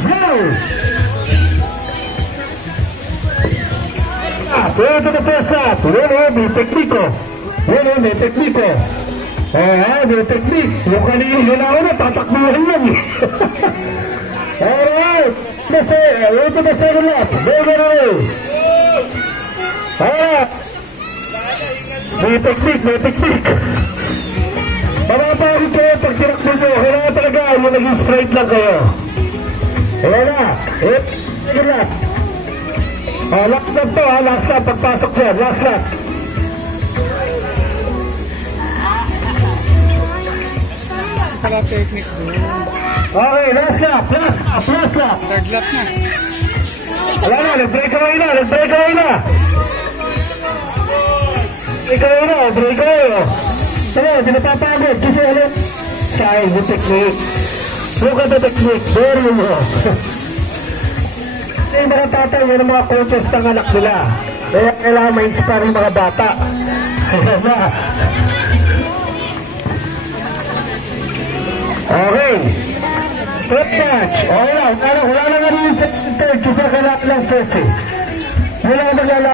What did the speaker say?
Go! Pwede na po sa may tekniko. May tekniko. May teknik. Yung kanina yun ako na, tatakbuhan yan. Alright. Ito na sa lap. Go! May teknik. Mamapagin kayo pag tinakbo nyo. Kailangan talaga yung naging straight lang kayo. Ayan na. Sige lang. Last lap to ha. Last lap. Pagpasok dyan. Last lap. Pala technique doon. Okay. Last lap. Last lap. Third lap na. Wala na. Nag-break away na. Ano, di napapagod. Kasi ano, sayang yung technique. Look at the technique. Very mo. Yung mga tatay, yun ang mga coaches ng anak nila. Kaya kailangan ma-inspire yung mga bata. Okay. Top match. Okay lang. Wala na nga rin yung third. Kasi kailangan lang first eh. Wala na